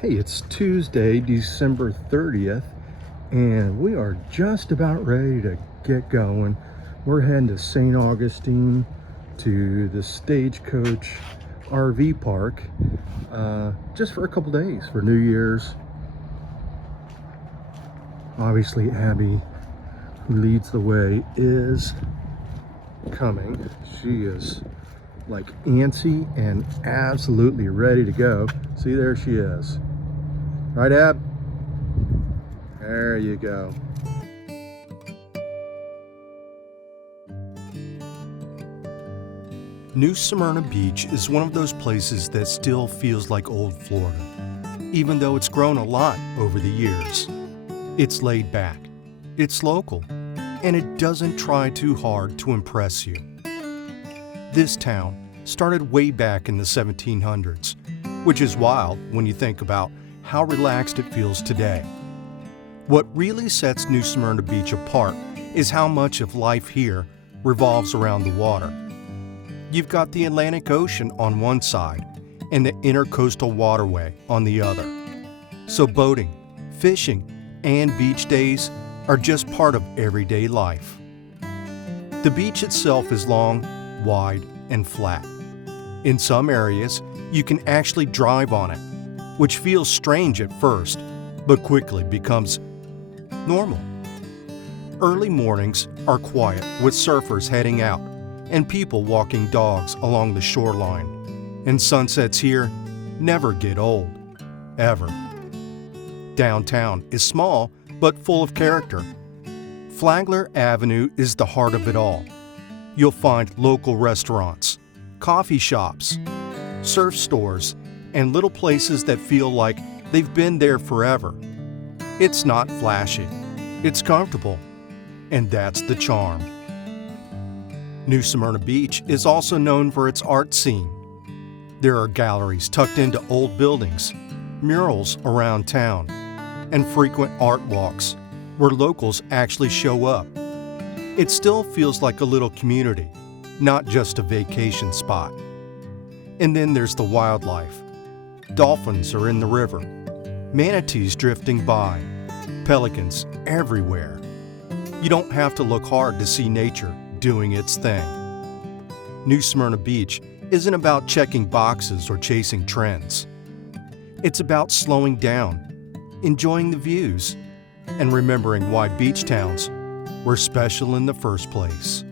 Hey, it's Tuesday, December 30th, and we are just about ready to get going. We're heading to St. Augustine to the Stagecoach RV park just for a couple days for New Year's. Obviously, Abby, who leads the way, is coming. She is like antsy and absolutely ready to go. See, there she is. Right, Ab? There you go. New Smyrna Beach is one of those places that still feels like old Florida, even though it's grown a lot over the years. It's laid back, it's local, and it doesn't try too hard to impress you. This town started way back in the 1700s, which is wild when you think about how relaxed it feels today. What really sets New Smyrna Beach apart is how much of life here revolves around the water. You've got the Atlantic Ocean on one side and the Intercoastal Waterway on the other. So boating, fishing, and beach days are just part of everyday life. The beach itself is long, wide, and flat. In some areas, you can actually drive on it, which feels strange at first, but quickly becomes normal. Early mornings are quiet with surfers heading out and people walking dogs along the shoreline. And sunsets here never get old, ever. Downtown is small but full of character. Flagler Avenue is the heart of it all. You'll find local restaurants, coffee shops, surf stores, and little places that feel like they've been there forever. It's not flashy, it's comfortable, and that's the charm. New Smyrna Beach is also known for its art scene. There are galleries tucked into old buildings, murals around town, and frequent art walks where locals actually show up. It still feels like a little community, not just a vacation spot. And then there's the wildlife. Dolphins are in the river, manatees drifting by, pelicans everywhere. You don't have to look hard to see nature doing its thing. New Smyrna Beach isn't about checking boxes or chasing trends. It's about slowing down, enjoying the views, and remembering why beach towns were special in the first place.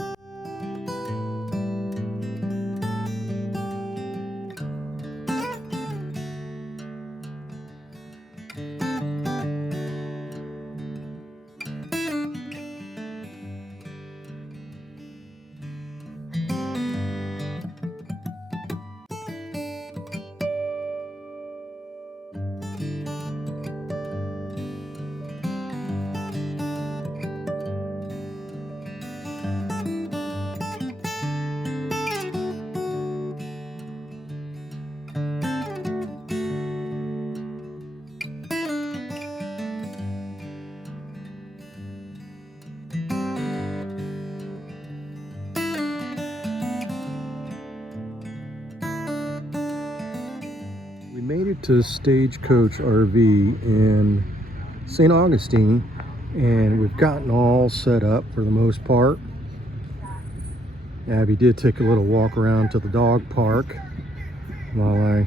We made it to Stagecoach RV in St. Augustine, and we've gotten all set up for the most part. Abby did take a little walk around to the dog park while I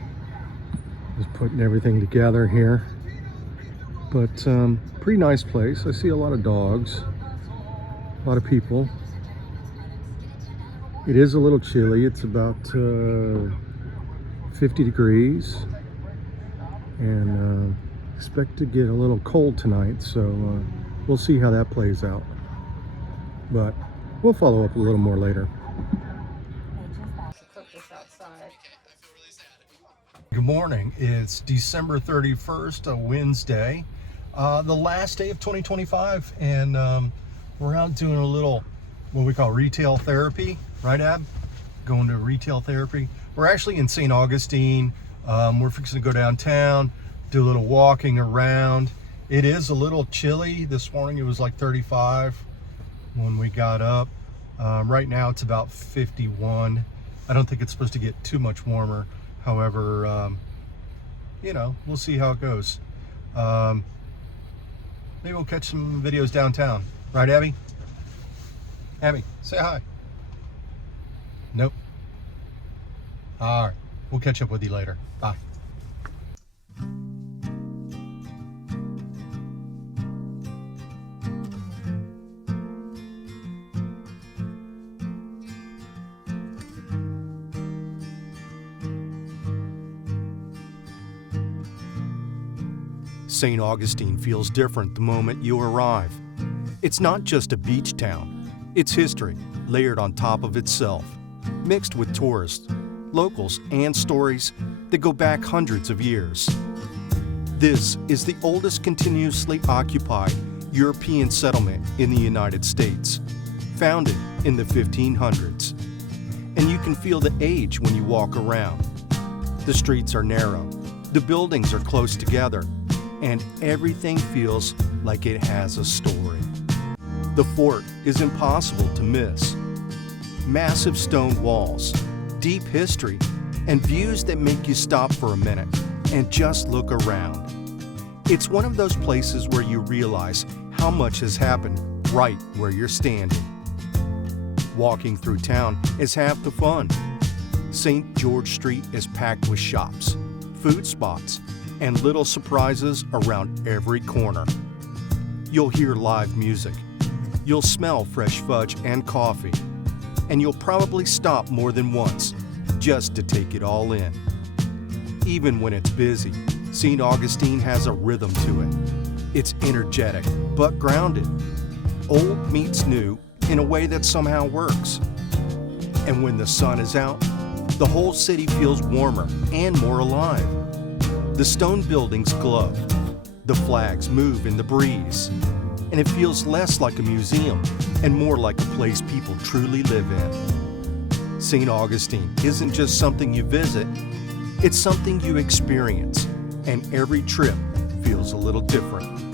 was putting everything together here. But pretty nice place. I see a lot of dogs, a lot of people. It is a little chilly. It's about 50 degrees, and expect to get a little cold tonight, so we'll see how that plays out, but we'll follow up a little more later. Good morning. It's December 31st, a Wednesday, the last day of 2025, and we're out doing a little what we call retail therapy, right, Ab? Going to retail therapy. We're actually in St. Augustine. We're fixing to go downtown, do a little walking around. It is a little chilly. This morning it was like 35 when we got up. Right now it's about 51. I don't think it's supposed to get too much warmer. However, we'll see how it goes. Um, Maybe we'll catch some videos downtown. Right, Abby? Abby, say hi. Nope. All right. We'll catch up with you later. Bye. St. Augustine feels different the moment you arrive. It's not just a beach town. It's history layered on top of itself, mixed with tourists, locals, and stories that go back hundreds of years. This is the oldest continuously occupied European settlement in the United States, founded in the 1500s. And you can feel the age when you walk around. The streets are narrow, the buildings are close together, and everything feels like it has a story. The fort is impossible to miss. Massive stone walls, deep history, and views that make you stop for a minute and just look around. It's one of those places where you realize how much has happened right where you're standing. Walking through town is half the fun. St. George Street is packed with shops, food spots, and little surprises around every corner. You'll hear live music. You'll smell fresh fudge and coffee. And you'll probably stop more than once just to take it all in. Even when it's busy, St. Augustine has a rhythm to it. It's energetic, but grounded. Old meets new in a way that somehow works. And when the sun is out, the whole city feels warmer and more alive. The stone buildings glow, the flags move in the breeze, and it feels less like a museum and more like a place people truly live in. St. Augustine isn't just something you visit, it's something you experience, and every trip feels a little different.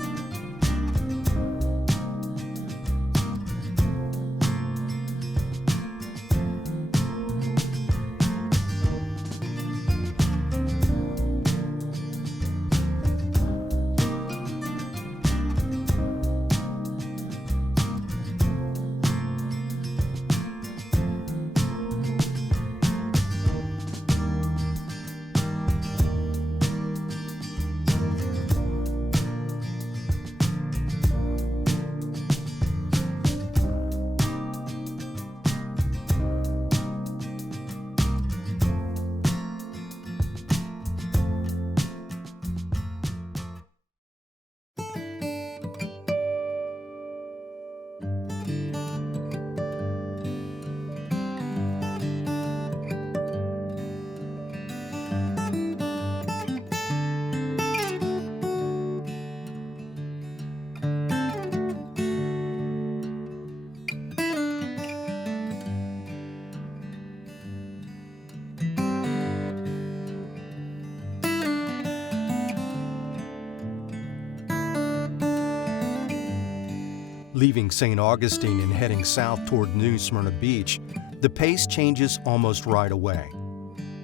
Leaving St. Augustine and heading south toward New Smyrna Beach, the pace changes almost right away.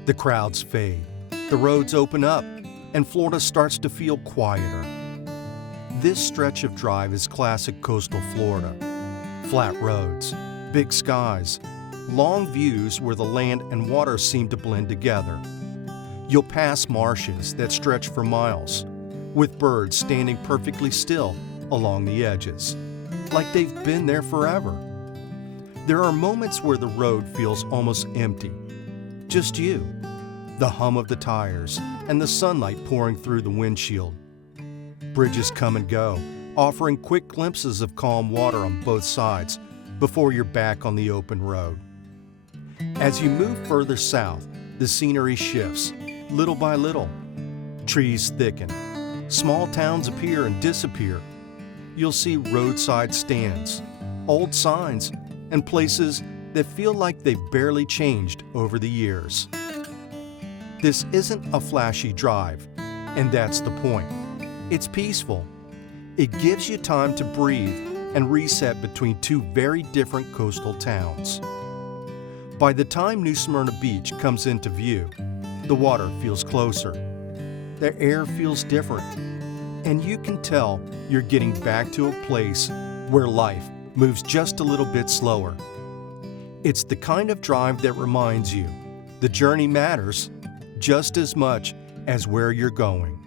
The crowds fade, the roads open up, and Florida starts to feel quieter. This stretch of drive is classic coastal Florida. Flat roads, big skies, long views where the land and water seem to blend together. You'll pass marshes that stretch for miles, with birds standing perfectly still along the edges, like they've been there forever. There are moments where the road feels almost empty. Just you, the hum of the tires, and the sunlight pouring through the windshield. Bridges come and go, offering quick glimpses of calm water on both sides before you're back on the open road. As you move further south, the scenery shifts, little by little. Trees thicken, small towns appear and disappear. You'll see roadside stands, old signs, and places that feel like they've barely changed over the years. This isn't a flashy drive, and that's the point. It's peaceful. It gives you time to breathe and reset between two very different coastal towns. By the time New Smyrna Beach comes into view, the water feels closer. The air feels different, and you can tell you're getting back to a place where life moves just a little bit slower. It's the kind of drive that reminds you the journey matters just as much as where you're going.